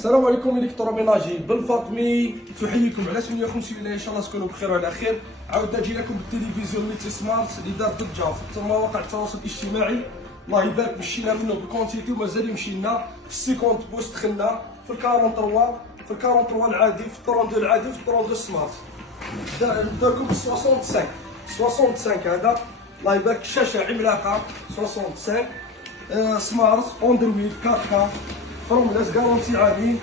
السلام عليكم الكتروميناجي بالفاطمي، تحييكم على 58 ولايه. ان شاء الله تكونوا بخير وعلى خير. عاودنا جينا لكم بالتلفزيون ميتي سمارت اللي دار ضجه في مواقع التواصل الاجتماعي. الله يبارك، مشينا منه بالكونتيتي ومازال يمشينا. في 50 بوست دخلنا في ال 43 في ال 43 العادي، في ال 32 العادي، في ال 32 سمارت. نبدا لكم بال 65 هذا. الله يبارك، الشاشه عملاقه 65 سمارت اندرويد 4K فورمولاس كارونتي عامين.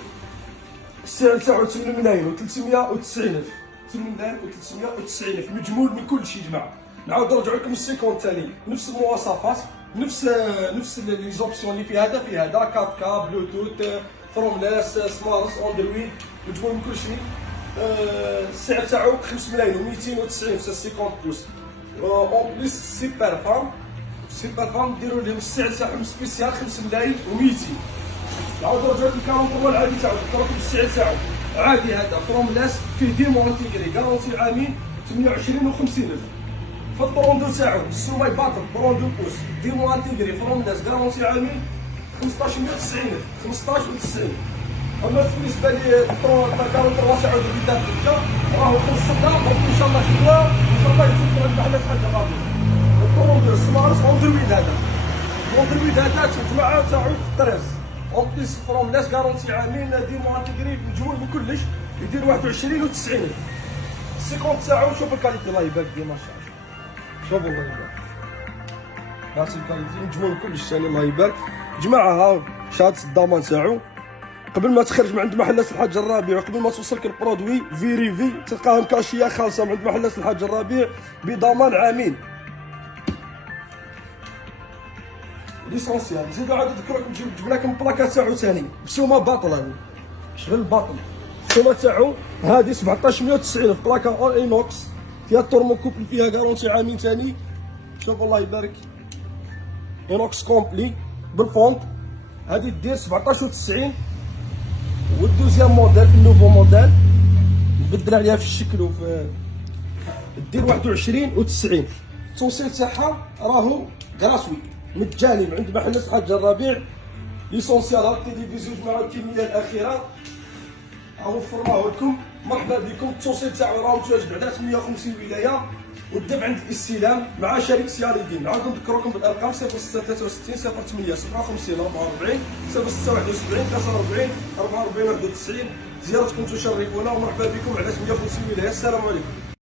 السعر تاعو 8 ملايين و390 الف، 8 ملايين و390 الف مجمول من كل شيء. جماعه نعاود نرجع لكم السيكون الثاني، نفس المواصفات، نفس لي زوبسيون اللي في هذا 4K بلوتوث فورمولاس سمارت اندرويد مجمول من كل شيء. السعر تاعو 5 ملايين و290 في 50 بلس. اون بليس سيبر فام ديروا لهم السعر تاعهم سبيسيال 5 ملايين و200. نعاود نرجع لكم الكارونتروا العادي تاعو، نذكركم السعر تاعو عادي. هذا فورمولاس فيه ديمو انتيغري كارونتي عامين 28 و 50 الف. في البروندو تاعو السوماي باطل بروندو بوس ديمو انتيغري فورمولاس كارونتي عامين 1590 الف، 15 و 90. اما بالنسبه لي الكارونتروا تاعو اللي دار دكا راهو خلصنا، ان شاء الله شكرا، ان شاء الله يشوف في المحلات حاجه غادي. البروندو سمارت اندرويد هذا، الاندرويد هذا الجماعه تاعو في الطريق. اون بليس فورمولاس كارونتي عامين ديمو انتيغري مجموع من كلش، يدير 21 و 90 الف. السيكونت تاعو شوف الكاليتي الله يبارك ديما شوفوا الله يبارك، هاك الكاليتي مجموع من كلش ثاني الله يبارك. جماعه ها شهاده الضمان تاعو قبل ما تخرج من عند محلات الحاج الربيع وقبل ما توصلك البرودوي فيريفي تلقاهم كاشيه خالصه من عند محلات الحاج الربيع بضمان عامين. ليسونسيال. نزيدو عاد نذكركم جبنا لكم البلاكه تاعو ثاني بسومه باطله، شغل باطل. السومه تاعو هذه 1790 في بلاكه اون اينوكس، فيها التورموكوب اللي فيها كارونتي عامين ثاني. شوف الله يبارك، اينوكس كومبلي بالفونت. هذه دير 1790. والدوزيام موديل في النوفو موديل نبدل عليها في الشكل وفي دير 21 و 90. التوصيل تاعها راهو غراسوي مجاني من عند محلات الحاج الربيع. ليسونسيال هاد التلفزيون مع الكميه الاخيره وفرناه لكم. مرحبا بكم. التوصيل تاعو راهو متواجد على 58 ولايه، والدفع عند الاستلام مع شريك سياريدين. نعاود نذكركم بالارقام 0663 08 57 44 0671 43 44 91. زيارتكم تشرفونا ومرحبا بكم على 58 ولايه. السلام عليكم.